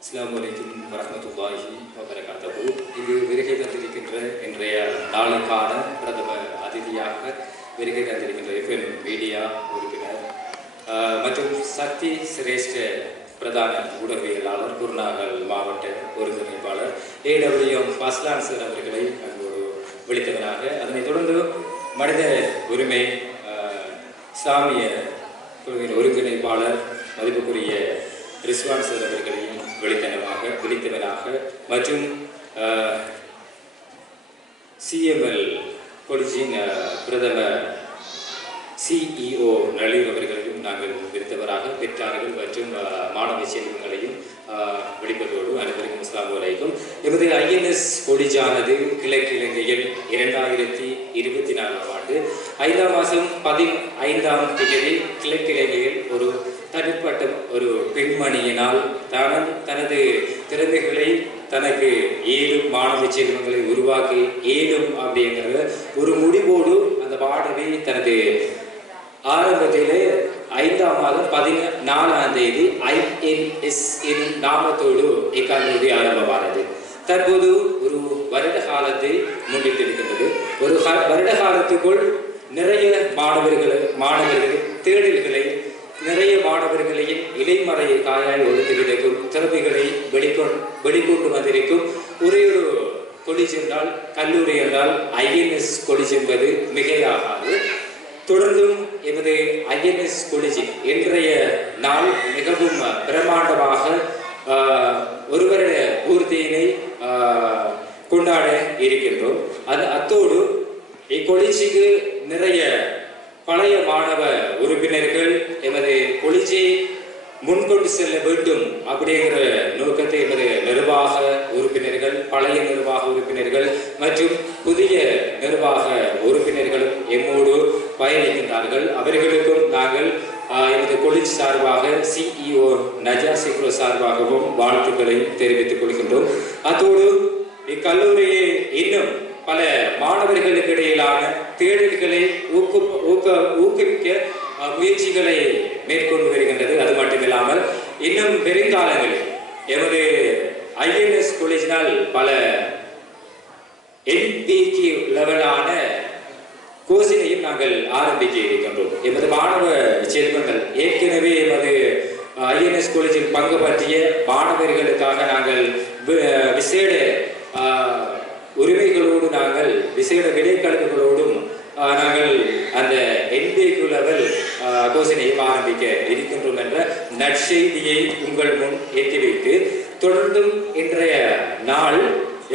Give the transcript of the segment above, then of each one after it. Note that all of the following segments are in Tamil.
அஸ்ஸலாமுஅலைக்கும் வரஹ்மத்துல்லாஹி வபரகாத்துஹு. இங்கு வருகை தந்திருக்கின்ற இன்றைய நாளுக்கான பிரதம அதிதியாக வருகை தந்திருக்கின்ற FM மீடியா உறுப்பினர் மற்றும் சக்தி சிரேஷ்ட பிரதான ஊடகவியலாளர் குருநாகல் மாவட்ட ஒருங்கிணைப்பாளர் AWM ஃபஸ்லான் சார் அவர்களை அங்கோடு விழித்தவனாக, அதனைத் தொடர்ந்து மனித உரிமை இஸ்லாமிய குழுவின் ஒருங்கிணைப்பாளர் மதிப்புக்குரிய ரிஸ்வான் சார் அவர்களையும் விழித்தவனாக மற்றும் CML கொலிஜின் பிரதம CEO நலீர் அவர்களையும் நாங்கள் விருத்தவராக பெற்றார்கள் மற்றும் மாணவ செல்வங்களையும் வெளிப்பட்டோடு அனைவருக்கும் அஸ்ஸலாமு அலைக்கும். எமது INS கொலிஜானது கிழக்கு இலங்கையில் 2024ஆம் ஆண்டு 5ஆம் மாதம் 15ஆம் தேதி கிழக்கு இலங்கையில் ஒரு தனிப்பட்ட ஒரு பெண்மணியினால் தனது திறமைகளை தனக்கு ஏழும் மாணவ செல்வங்களை உருவாக்கி ஏழும் அப்படிங்கிற ஒரு முடிவோடு அந்த பாடவை தனது ஆரம்பத்திலே 5ஆம் மாதம் 14ஆம் தேதி INS நாமத்தோடு இக்கல்லூரி ஆரம்பமானது. தற்போது ஒரு வருட காலத்தை முன்னிட்டிருக்கின்றது. ஒரு வருட காலத்துக்குள் நிறைய மாணவர்கள் தேடல்களை, நிறைய மாணவர்களையும் இலைமறையை காயாய் ஒழுத்து கிடைக்கும் திறமைகளை வெளிக்கொண்டு வந்திருக்கும் ஒரே ஒரு கொலிஜ் என்றால், கல்லூரி என்றால் INS கொலிஜ் என்பது மிகையாகாது. தொடர்ந்தும் எமது INS கொலிஜ் இன்றைய நாள் மிகவும் பிரமாண்டமாக ஒரு வருட பூர்த்தியினை கொண்டாட இருக்கின்றோம். அத்தோடு இக்கொலிஜுக்கு நிறைய பழைய மாணவ உறுப்பினர்கள் எமது கொலிஜை முன்கொண்டு செல்ல வேண்டும் அப்படிங்கிற நோக்கத்தை எமது நிர்வாக உறுப்பினர்கள், பழைய நிர்வாக உறுப்பினர்கள் மற்றும் புதிய நிர்வாக உறுப்பினர்களும் எம்மோடு பயணிக்கின்றார்கள். அவர்களுக்கும் நாங்கள் எமது கொலிஜ் சார்பாக CEO நஜா சிக்ரோ சார்பாகவும் வாழ்த்துக்களை தெரிவித்துக் கொள்கின்றோம். அத்தோடு இக்கல்லூரியை இன்னும் பல மாணவர்களுக்கு இடையிலான தேடல்களை ஊக்குவிக்க முயற்சிகளை மேற்கொண்டு வருகின்றது. அது மட்டுமில்லாமல் இன்னும் பெருங்காலங்களில் எமது INS கொலிஜினால் பல NPQ லெவலான கோர்ஸினையும் நாங்கள் ஆரம்பிக்க இருக்கின்றோம். எமது மாணவ செல்வங்கள் ஏற்கனவே எமது INS கொலிஜில் பங்கு பற்றிய மாணவர்களுக்காக நாங்கள் விசேட உரிமைகளோடு, நாங்கள் விசேட விடைக்கணக்குகளோடும் நாங்கள் அந்த NPQ லெவல் கோர்ஸினையும் ஆரம்பிக்க இருக்கின்றோம் என்ற நற்செய்தியை உங்கள் முன் ஏற்றி வைத்து, தொடர்ந்தும் இன்றைய நாள்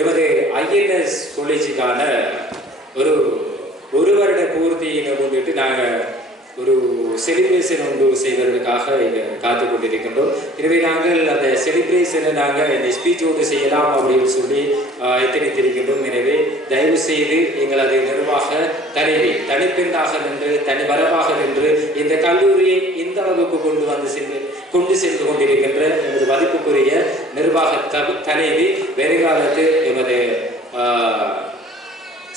எமது INS கொலிஜுக்கான ஒரு வருட பூர்த்தியினை முன்னிட்டு நாங்கள் ஒரு செலிப்ரேஷன் ஒன்று செய்வதற்காக காத்து கொண்டிருக்கின்றோம். எனவே நாங்கள் அந்த செலிப்ரேஷனை நாங்கள் இந்த ஸ்பீச்சோடு செய்யலாம் அப்படின்னு சொல்லி எத்தனைத்திருக்கின்றோம். எனவே தயவு செய்து எங்களது நிர்வாக தலைவி தனிப்பெண்ணாக நின்று, தனிமரமாக நின்று இந்த கல்லூரியை இந்த அளவுக்கு கொண்டு சென்று கொண்டிருக்கின்ற எமது மதிப்புக்குரிய நிர்வாக தலைவி வருங்காலத்து எமது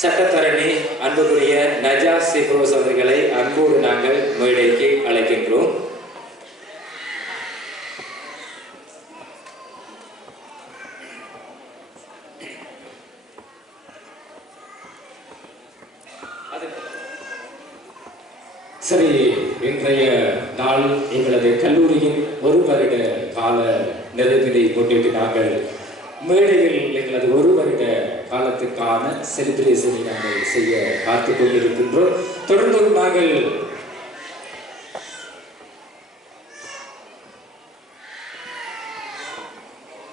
சட்டத்தரணி அன்புக்குரிய நஜா சிக்ரோஸ் அவர்களை அன்போடு நாங்கள் மேடைக்கு அழைக்கின்றோம். சரி, இன்றைய நாள் எங்களது கல்லூரியின் ஒரு வருட கால நிறைவினை முன்னிட்டு நாங்கள் மேடையில் எங்களது ஒரு வருட காலத்துக்கான செலிப்ரேஷனை நாங்கள் செய்ய காத்துக் கொண்டிருக்கின்றோம். தொடர்ந்து நாங்கள்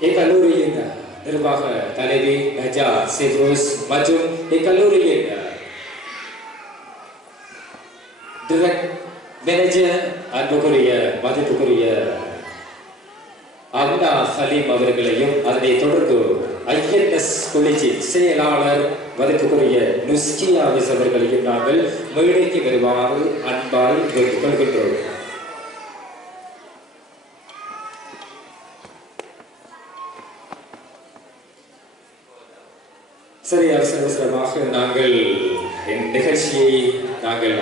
இக்கல்லூரியின் நிர்வாக தலைவி நஜா சிக்ரோஸ் மற்றும் இக்கல்லூரியின் டைரக்ட் மேனேஜர் அன்புக்குரிய மதிப்புக்குரிய அப்னா சலீம் அவர்களையும், அதனைத் தொடர்ந்து INS கொலிஜின் செயலாளர் மதிப்புக்குரிய நுஸ்கியா அவர்களையும் நாங்கள் மேடைக்கு வருமாறு அன்பாய் கேட்டுக் கொள்கின்றோம். சரி, அவசரமாக நாங்கள் நிகழ்ச்சியை நாங்கள்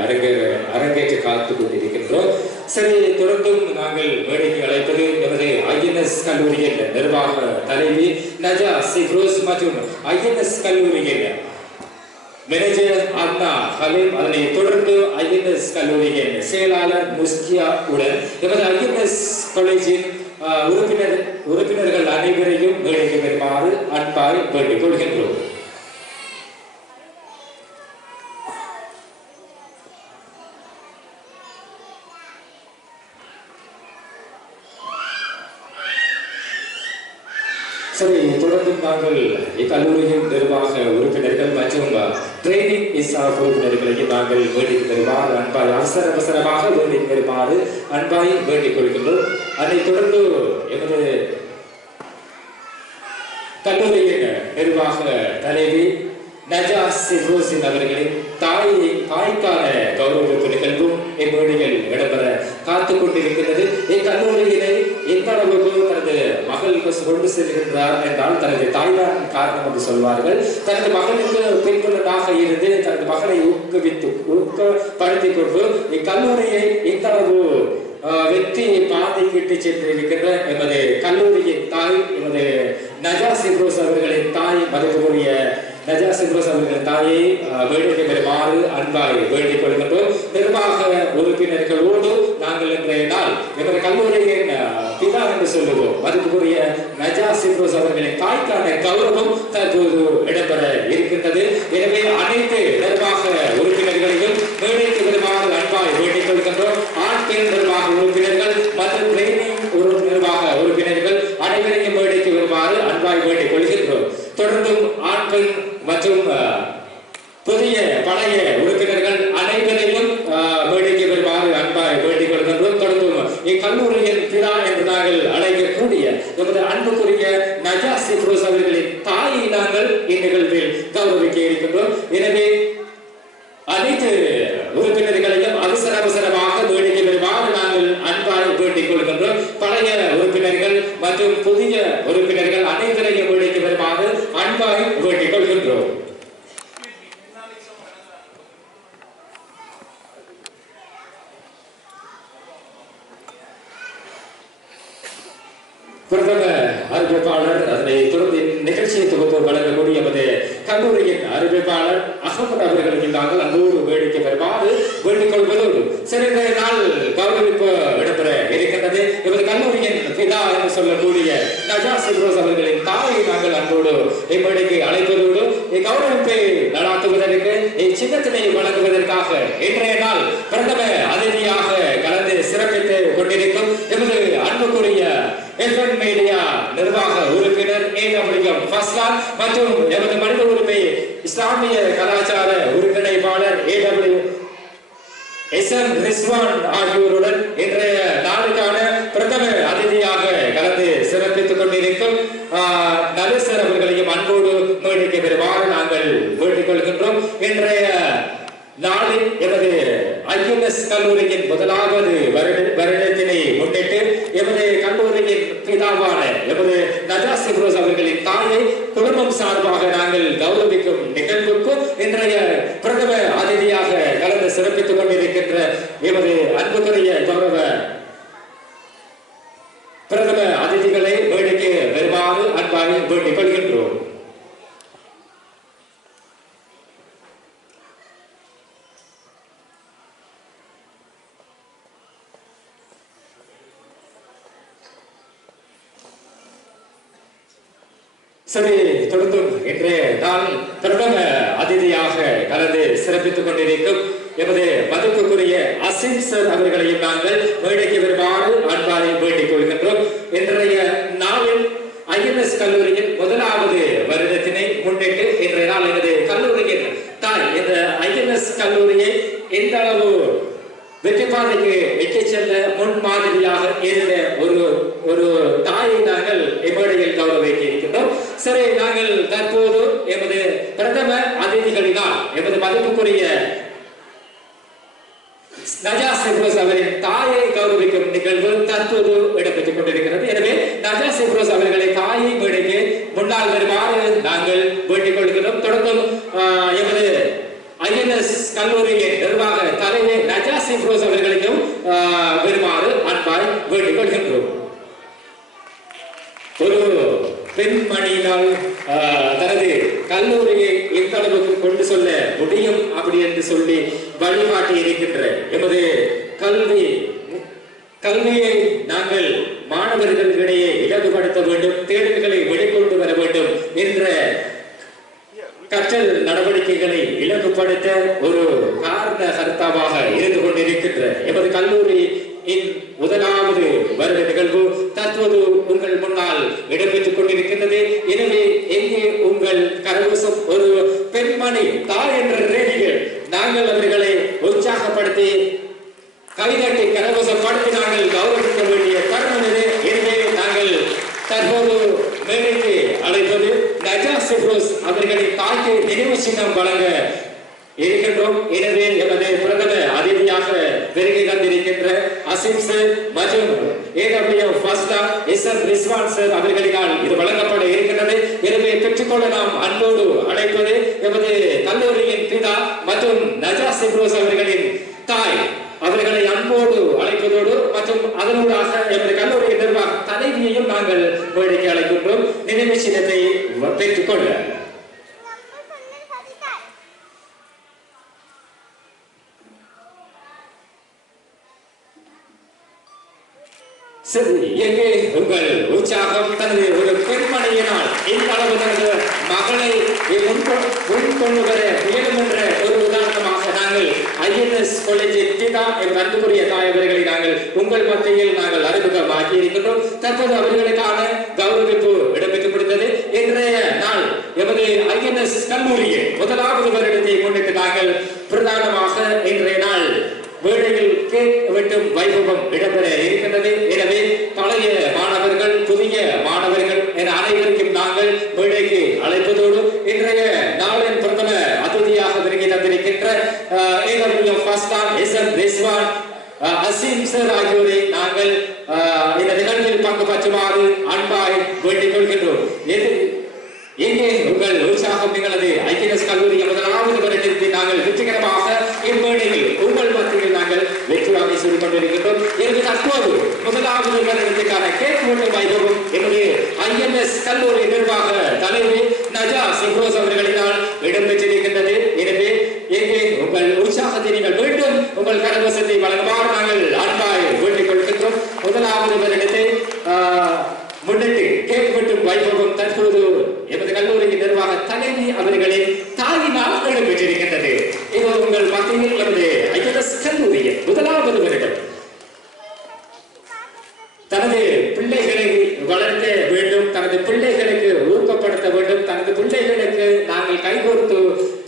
அரங்கேற்ற காத்துக் கொண்டிருக்கின்றோம். சரி, தொடர்ந்தும் நாங்கள் மேடைக்கு அழைப்பது எமது ஐஎன்எஸ் கல்லூரியின் நிர்வாக தலைவி நஜா சிப்ரோஸ் மற்றும் ஐஎன்எஸ் கல்லூரியின் மேனேஜர் அண்ணா ஹலீம், அதனை தொடர்ந்து ஐஎன்எஸ் கல்லூரியின் செயலாளர் முஸ்கியா உடன் எமது ஐஎன்எஸ் காலேஜின் உறுப்பினர்கள் அனைவரையும் மேடைக்கு வருமாறு அன்பாய் வேண்டிக் கொள்கின்றோம். சரி, தொடர்ந்து நாங்கள் இக்கல்லூரியின் நிர்வாக உறுப்பினர்கள் மற்றும் ட்ரைனிங் இஸ்டாஃப் உறுப்பினர்களையும் நாங்கள் வேண்டிக் தருமாறு அன்பாய் அவசரமாக வேண்டிக் தருமாறு அன்பாய் வேண்டிக் கொள்கின்றோம். அதைத் தொடர்ந்து எமது கல்லூரியின் நிர்வாக தலைவி நஜா சிப்ரோசின் அவர்களின் தாய்க்கான கௌரவிப்பு நிகழ்வும் இம்மேடையில் இடம்பெற காத்துக் கொண்டிருக்கிறது. இக்கல்லூரியினை எந்த அளவுக்கு தனது மகளுக்கு கொண்டு செல்கின்றார் என்றால் தனது தாய்தான் காரணம் என்று சொல்வார்கள். தனது மகளுக்கு பின்புலனாக இருந்து தனது மகளை ஊக்கப்படுத்திக் கொண்டு இக்கல்லூரியை எந்த அளவு வெற்றி பாதைக்கு விட்டு சென்றிருக்கின்ற எமது கல்லூரியின் தாய் எமது நஜா சிப்ரோஸ் அவர்களின் தாய் மதிப்புக்குரிய நஜா சிப்ரோஸ் அவர்களின் தாயை வேண்டிக் பெறுமாறு அன்பாய் வேண்டிக் கொள்கின்றோம். நிர்வாக உறுப்பினர்களோடு நாங்கள் இன்றைய நாள் எமது கல்லூரியின் பிதா என்று சொல்லுவோம் மதிப்புக்குரிய நஜா சிப்ரோஸ் அவர்களின் தாய்க்கான கௌரவம் தற்போது இடம்பெற இருக்கின்றது. எனவே அனைத்து நிர்வாக உறுப்பினர்களையும் வேண்டிக் பெறுமாறு அன்பாய் வேண்டிக் கொள்கின்றோம். ஆண் பெண் நிர்வாக உறுப்பினர்கள் மற்றும் ட்ரைனிங் நிர்வாக உறுப்பினர்கள் அனைவரையும் வேண்டிக்கு வருமாறு அன்பாய் வேண்டிக் கொள்கின்றோம். தொடர்ந்தும் ஆண் பெண் மற்றும் புதிய பழைய உறுப்பினர்கள் அனைவரையும் வேண்டிக்கு வருமாறு அன்பாய் வேண்டிக் கொள்கின்றோம். தொடர்ந்தும் இக்கல்லூரியின் பிதா என்று நாங்கள் அழைக்கக்கூடிய எமது அன்புக்குரிய நஜா சிப்ரோஸ் அவர்களின் தாயை நாங்கள் இந்நிகழ்வில் கௌரவிக்க இருக்கின்றோம். எனவே அனைத்து உறுப்பினர்களையும் அவசரமாக வேண்டிக்கு வருமாறு நாங்கள் அன்பாய் வேண்டிக் கொள்கின்றோம். பழைய உறுப்பினர்கள் மற்றும் புதிய உறுப்பினர்கள் அனைவரையும் வேண்டிக்கு வருமாறு அன்பாய் வேண்டிக் கொள்கின்றோம். பிரதம அறிவிப்பாளர் அதனை தொடர்ந்து நிகழ்ச்சியை தொகுத்து வழங்கக்கூடிய எமது கல்லூரியின் அறிவிப்பாளர் அகமது அவர்களுக்கு நாங்கள் அன்போடு வேடிக்கை வருமாறு வேண்டிக் கொள்வதோடு சிறந்த நாள் கௌரவிப்பு இடம்பெற இருக்கின்றது. எமது கல்லூரியின் பிதா என்று சொல்லக்கூடிய நஜா சிப்ரோஸ் அவர்களின் தாயை நாங்கள் அன்போடு இம்மேடைக்கு அழைப்பதோடு இக்கௌரவிப்பை நடாத்துவதற்கு இச்சின்னத்தினை வழங்குவதற்காக இன்றைய நாள் பிரதம அதிதியாக கலந்து சிறப்பித்து கொண்டிருக்கும் எமது அன்புக்குரிய எஃப்என் மீடியா நிர்வாக உறுப்பினர் ஏடபிள்யூஎம் ஃபஸ்லான் மற்றும் எமது மனித உரிமை இஸ்லாமிய கலாச்சார ஒருங்கிணைப்பாளர் ஏடபிள்யூ எஸ்எம் ரிஸ்வான் ஆகியோருடன் இன்றைய நாளுக்கான பிரதம அதிதியாக கலந்து சிறப்பித்துக் கொண்டிருக்கும் நலிசர் அவர்களையும் அன்போடு மேடைக்கு வருமாறு நாங்கள் வேண்டிக் கொள்கின்றோம். இன்றைய நாளில் எமது ஐஎன்எஸ் கல்லூரியின் முதலாவது வருடத்தினை முன்னிட்டு எமது கல்லூரியின் பிதாவான எமது நஜா சிப்ரோஸ் அவர்களின் தாயை குடும்பம் சார்பாக நாங்கள் கௌரவிக்கும் நிகழ்வுக்கும் இன்றைய பிரதம அதிதியாக கலந்து சிறப்பித்துக் கொண்டிருக்கின்ற எமது அன்புக்குரிய கௌரவ பிரதம அதிதிகளை வேடிக்கை வருமாறு அன்பாக வேண்டிக் கொள்கின்றோம். சரி, தொடர்ந்தும் இன்றைய நாள் பிரதம அதிதியாக கலந்து சிறப்பித்துக் கொண்டிருக்கும் எமது மதிப்புக்குரிய அசிம் சார் அவர்களையும் நாங்கள் மேடைக்கு வருமாறு அன்பாக வேண்டிக் கொள்கின்றோம். இன்றைய நாளில் ஐஎன்எஸ் கல்லூரியின் முதலாவது வருடத்தினை முன்னிட்டு இன்றைய நாள் எமது கல்லூரியின் தாய் இந்த ஐஎன்எஸ் கல்லூரியை எந்த அளவு வெற்றி பாதைக்கு எட்டி செல்ல முன் மாதிரியாக இருந்த ஒரு தாயை நாங்கள் இம்மேடையில் கௌரவிக்க இருக்கின்றோம். சரி, நாங்கள் தற்போது எமது பிரதம அதிதிகளினால் எமது மதிப்புக்குரிய நஜா சிப்ரோஸ் அவரின் தாயை கௌரவிக்கும் நிகழ்வு தற்போது இடம்பெற்றுக் கொண்டிருக்கிறது. எனவே நஜா சிப்ரோஸ் அவர்களை தாயை மேடைக்கு முன்னால் வருமாறு நாங்கள் வேண்டிக் கொள்கிறோம். தொடர்ந்தும் எமது ஐஎன்எஸ் கல்லூரியின் நிர்வாக தலைவர் நஜா சிப்ரோஸ் அவர்களையும் வருமாறு ஒரு பெண்மணியினால் தனது கல்லூரியை எந்த அளவுக்கு கொண்டு சொல்ல முடியும் அப்படி என்று சொல்லி வழிகாட்டி இருக்கின்ற எமது கல்வியை நாங்கள் மாணவர்களிடையே இலகுபடுத்த வேண்டும், தேடல்களை வெளிக்கொண்டு வர வேண்டும் என்ற கற்றல் நடவடிக்கைகளை இலகுபடுத்த ஒரு காரண கர்த்தாவாக இருந்து கொண்டிருக்கின்ற எமது கல்லூரியின் முதலாவது வருட நிகழ்வு தற்போது உங்கள் முன்னால் இடம்பெற்றுக் கொண்டிருக்கின்றது. எனவே எங்கே உங்கள் கரகோஷம் ஒரு பெண்மணி தாய் என்ற ரேடியில் நாங்கள் அவர்களை உற்சாகப்படுத்தி கைதட்டி கரகோஷப்படுத்தி நாங்கள் கௌரவிக்க வேண்டிய தருணம் இது. எனவே நாங்கள் தற்போது மேடைக்கு அழைப்பது நஜா சிப்ரோஸ் அவர்களின் தாய்க்கு நினைவு சின்னம் வழங்க இருக்கின்றோம். எனவே எமது பிரதம அதிதியாக வருகை தந்திருக்கின்ற அசிம் சார் மற்றும் AWF Fazla SM Rizwan sir அவர்களினால் இது வழங்கப்பட இருக்கின்றது. எனவே பெற்றுக்கொள்ள நாம் அன்போடு அழைப்பது எமது கல்லூரியின் பிதா மற்றும் நஜா சிப்ரோஸ் அவர்களின் தாய் அவர்களை அன்போடு அழைப்பதோடு மற்றும் அதனூடாக எமது கல்லூரியின் நிர்வாக தலைவியையும் நாங்கள் மேடைக்கு அழைக்கின்றோம். நினைவு சின்னத்தை பெற்றுக்கொள்ள சரி, எங்கே உங்கள் உற்சாகம்? தனது ஒரு பெண்மணியினால் இந்த அளவு தனது மகளை முன்கொண்டு வர முயலும் என்ற ஒரு உதாரணமாக நாங்கள் INS காலேஜின் பிதா என்ற அன்புக்குரிய தாயவர்களை நாங்கள் உங்கள் மத்தியில் நாங்கள் அறிமுகமாக்கி இருக்கின்றோம். தற்போது அவர்களுக்கான கௌரவிப்பு இடம்பெற்று முடிந்தது. இன்றைய நாள் எமது INS கல்லூரியின் முதலாவது வருடத்தை முன்னிட்டு நாங்கள் பிரதானமாக இன்றைய நாள் மேடையில் கேக் வெட்டும் வைபவம் இடம்பெற இருக்கின்றது. எனவே பழைய மாணவர்கள் புதிய மாணவர்கள் என அனைவருக்கும் நாங்கள் மேடைக்கு அழைப்பதோடு இன்றைய நாளின் பிரதம அதிதியாக வருகை தந்திருக்கின்ற AWF ஃபஸ்லா எஸ்எம் ரிஸ்வான் அசீம் சார் ஆகியோரை நாங்கள் இந்த நிகழ்வில் பங்கு பற்றுமாறு அன்பாய் வேண்டிக் கொள்கின்றோம். எங்கே உங்கள் உற்சாகம்? எங்களது INS கல்லூரி முதலாவது வருடத்தை நாங்கள் வெற்றிகரமாக இம்மேடையில் உங்கள் மத்தியில் நாங்கள் வெற்றி வாங்கி சொல்லிக் கொண்டிருக்கின்றோம். எனவே தற்போது முதலாவது வருடத்திற்கான கேக் வெட்டும் வைபவம் எமது INS கல்லூரி நிர்வாக தலைவர் நஜா சிப்ரோஸ் அவர்களினால் இடம்பெற்றிருக்கின்றது. எனவே எங்கே உங்கள் உற்சாகத்தை நீங்கள் மீண்டும் உங்கள் கரகோஷத்தை வழங்குமாறு நாங்கள் அன்பாய் வேண்டிக் கொள்கின்றோம். முதலாவது வருடத்தை முன்னிட்டு கேக் வெட்டும் வைபவம் தற்போது எமது கல்லூரியின் நிர்வாக தலைவி அவர்களின் தாயினால் இடம்பெற்றிருக்கின்றது. இது உங்கள் மத்தியில் எமது INS கல்லூரியின் முதலாவது வருடம் தனது பிள்ளைகளை வளர்க்க வேண்டும், தனது பிள்ளைகளுக்கு ஊக்கப்படுத்த வேண்டும், தனது பிள்ளைகளுக்கு நாங்கள் கைகோர்த்து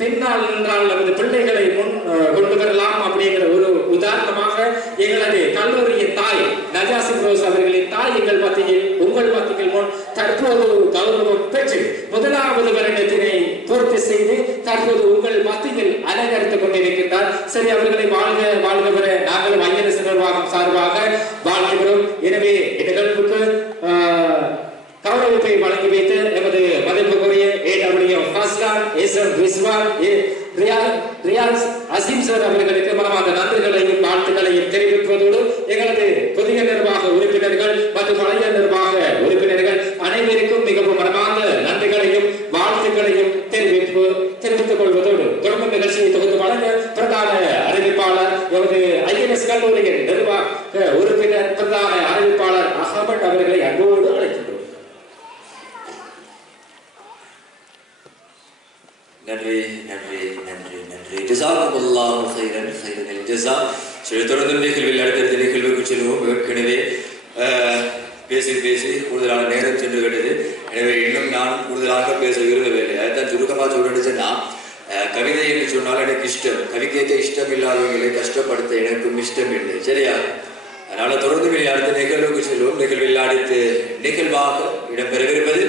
பின்னால் நின்றால் நமது பிள்ளைகளை முன் கொண்டு வரலாம் அப்படிங்கிற ஒரு உதாரணமாக எங்களது கல்லூரியின் தாய் நஜா சிப்ரோஸ் அவர்களின் தாய் எங்கள் மத்தியில் உங்கள் மத்தியில் முன் தற்போது கௌரவம் பெற்று முதலாவது வருடத்தினை பூர்த்தி செய்து தற்போது உங்கள் மத்தியில் அலங்கரித்துக் கொண்டிருக்கின்றார். சரி, அவர்களை வாழ்க வாழ்க வர நாங்களும் INS நிர்வாகம் சார்பாக வாழ்கிறோம். எனவே நிகழ்வுக்கு கௌரவத்தை வழங்கி வைத்து எமது மதிப்புக்குரிய AWF Fazla SM Rizwan Riyaz Azeem sir அவர்களுக்கு மனமார்ந்த நன்றிகளையும் வாழ்த்துக்களையும் தெரிவிப்பதோடு எங்களது புதிய நிர்வாக உறுப்பினர்கள் மற்றும் பழைய நிர்வாக உறுப்பினர்கள் அனைவருக்கும் மிகவும் மனமார்ந்த நன்றிகளையும் வாழ்த்துக்களையும் தெரிவித்துக் கொள்வதோடு தொடர்ந்து நிகழ்ச்சியை தொகுத்து வழங்க பிரதான அறிவிப்பாளர் எமது INS கல்லூரியின் நிர்வாக உறுப்பினர் பிரதான அறிவிப்பாளர் அகமட் அவர்களை அன்போடு அழைக்கின்றோம். நன்றி நன்றி நன்றி நன்றி. ஜஸாக்குமுல்லாஹு கைரன் கைரல் ஜஸா. சரி, தொடர்ந்து நிகழ்வில் அடுத்த நிகழ்வுக்கு செல்வோம். ஏற்கனவே பேசி கூடுதலான நேரம் சென்று விட்டது. எனவே இன்னும் நான் கூடுதலாக பேச விரும்பவில்லை. அதுதான் சுருக்கமாக சொல்லிடுச்சுன்னா, கவிதை என்று சொன்னால் எனக்கு இஷ்டம், கவி கேட்க இஷ்டம் இல்லாதவர்களை கஷ்டப்படுத்த எனக்கும் இஷ்டம் இல்லை. சரியா? அதனால தொடர்ந்து அடுத்த நிகழ்வுக்கு செல்வோம். நிகழ்வில் அடுத்து நிகழ்வாக இடம்பெறவிருப்பது